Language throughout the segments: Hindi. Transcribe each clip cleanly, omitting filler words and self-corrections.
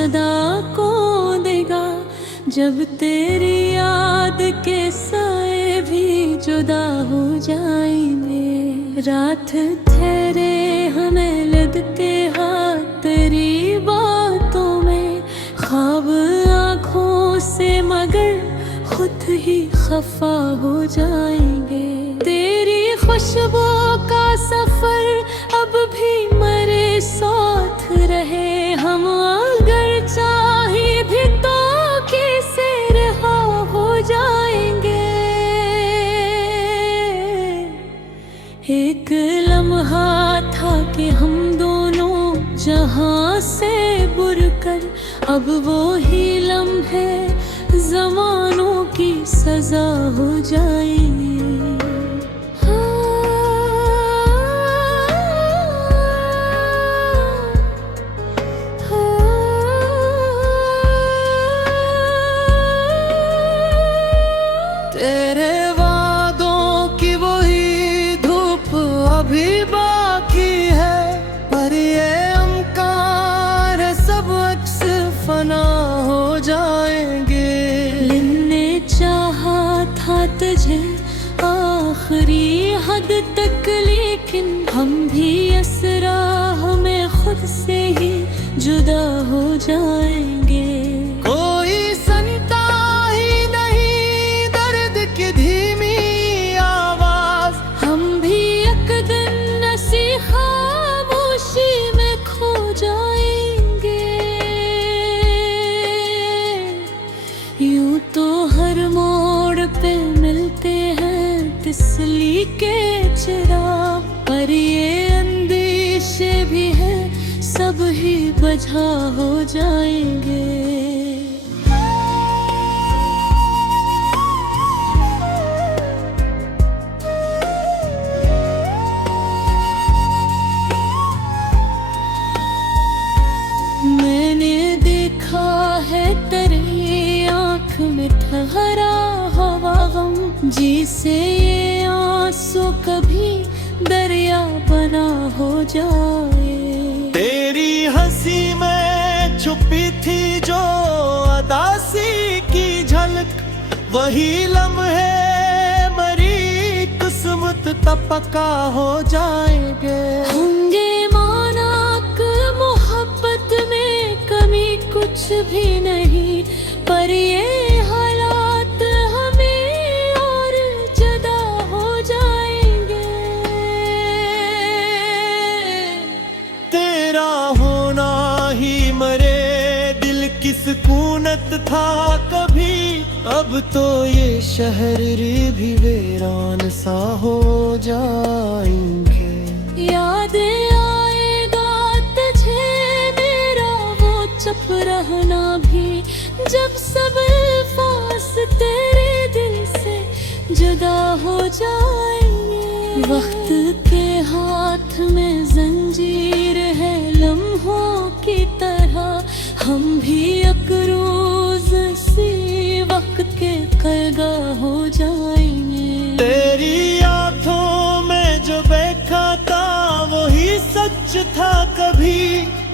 सदा कौन देगा जब तेरी याद के साए भी जुदा हो जाएंगे। रात ठहरे हमें लगते हाथ तेरी बातों में, ख्वाब आँखों से मगर खुद ही खफा हो जाएंगे। तेरी खुशबू का सफर अब भी मरे साथ रहे, हम अगर चाहे भी तो कैसे रहा हो जाएंगे। एक लम्हा था कि हम दोनों जहां से बुरकर, अब वो ही लम्हे ज़मानों की सजा हो जाएंगे। तेरे वादों की वही धूप अभी बाकी है, पर ये अंकार सब अक्स फना हो जाएंगे। लिखने चाहा था तुझे आखिरी हद तक, लेकिन हम भी असरा हमें खुद से ही जुदा हो जाएंगे। कोई सुनता ही नहीं दर्द की धीमी आवाज, हम भी एक दिन ऐसी खामोशी में खो जाएंगे। यूं तो हर मोड़ पे मिलते हैं तिसली के चिराग, पर ये अंदेशे भी है सब ही बुझा हो जाएंगे। मैंने देखा है तेरी आँख में ठहरा हवा गम, जिसे ये आंसू कभी दरिया बना हो जाए। तेरी हंसी में छुपी थी जो अदासी की झलक, वही लम्हे मरी किस्मत तपका हो जाएंगे। होंगे मानाक मोहब्बत में कमी कुछ भी नहीं, पर ये हालात हमें और जुदा हो जाएंगे। तेरा होना ही मरे दिल की सुकूनत था कभी, अब तो ये शहर भी वीरान सा हो जाएंगे। याद आएगा तुझे मेरा वो चुप रहना भी, जब सब अल्फाज तेरे दिल से जुदा हो जाएंगे। वक्त के हाथ में जंजीर है लम्हों की तरह, हम भी एक रोज सी वक्त के कैगा हो जाएंगे। तेरी आंखों में जो देखा था वही सच था कभी,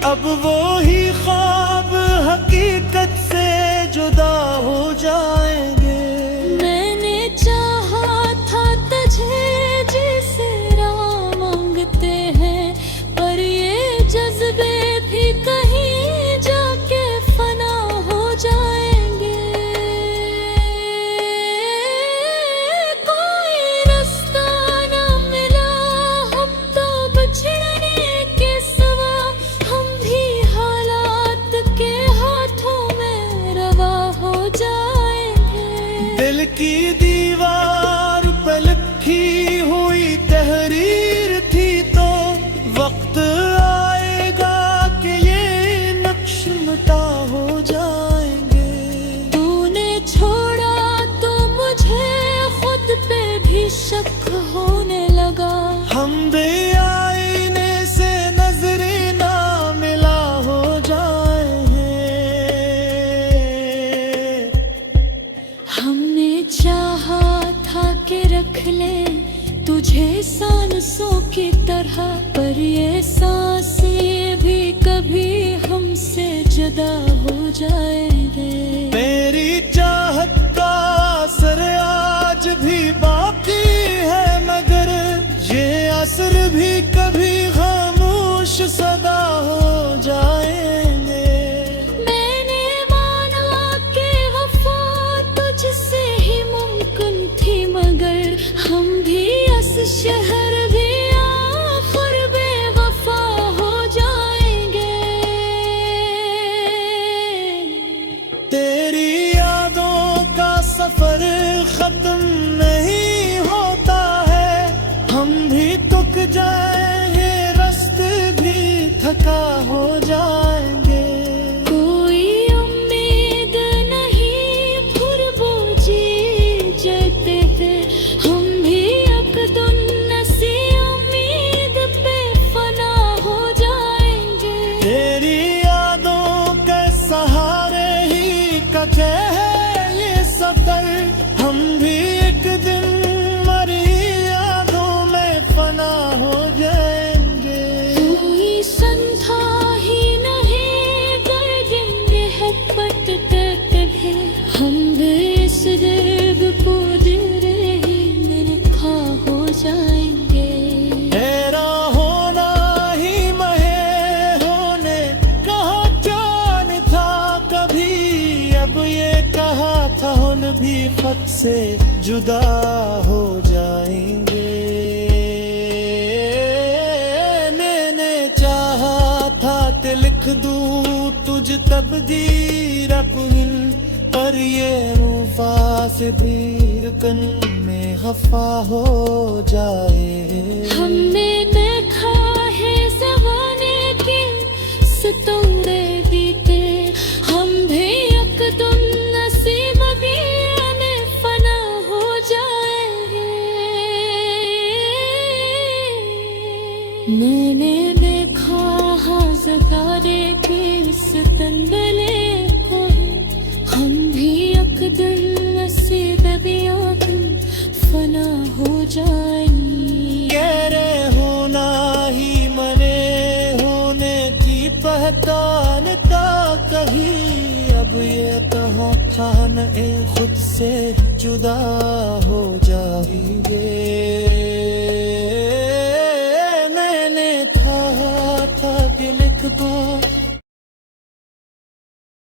अब वो ही ख्वाब हकीकत से जुदा हो जाएंगे। मैंने चाहा था तुझे जिसे राह मांगते हैं, पर ये जज्बे भी कहीं जाके फना हो जाएंगे। कोई रास्ता न मिला हम तो बिछड़ने के सिवा, हम भी हालात के हाथों में रवा हो जाएंगे। दिल की दीवार पे लिखी हुई तहरीर थी तो वक्त आएगा कि ये नक्श मिटा हो जाएंगे। तूने छोड़ा तो मुझे खुद पे भी शक होने लगा, हम भी आईने से नजरें ना मिला हो जाएंगे। हमने चाहा जुदा हो जाएंगे। मेरी चाहत का असर आज भी बाकी है, मगर ये असर भी कभी खामोश सदा हो जाएंगे। मैंने माना कि वफा तुझसे ही मुमकिन थी, मगर हम भी इस शहर भी आखिर बेवफा हो जाएंगे। तेरी यादों का सफर खत्म नहीं होता है, हम भी थक जाएंगे, रास्ते भी थका हो जाएंगे। कोई उम्मीद नहीं फिर वो जी जाते थे, हम भी एक दिन ऐसी उम्मीद पे फना हो जाएंगे। तेरी यादों के सहारे ही कटे है ये सफर, हम भी एक दिन मरी यादों में फना हो जाएंगे। कोई संधा ही नहीं दर्द मोहब्बत करते थे, हम भी इस दर्द को दिल ही में खा हो जाएंगे। तेरा होना ही महे होने कहा जान था कभी, अब ये कहा था हम भी फत से जुदा हो जाएंगे। मैंने चाहा था कि लिख दूं तुझ तकदीर अपनी, पर ये मुफास भी कन में खफा हो जाए। हमने देखा है ज़माने की सितौरे बीते, हम भी एक दिन नसीब में फना हो जाएंगे। मैंने देखा ज़माने की सितौरे को, हम भी एक दिन नसीब में फना हो जाएंगे। कह रहे होना ही मरे होने की पहचान था कहीं, अब ये कहा था न खुद से जुदा हो जाएंगे। मैंने था कि लिख दूं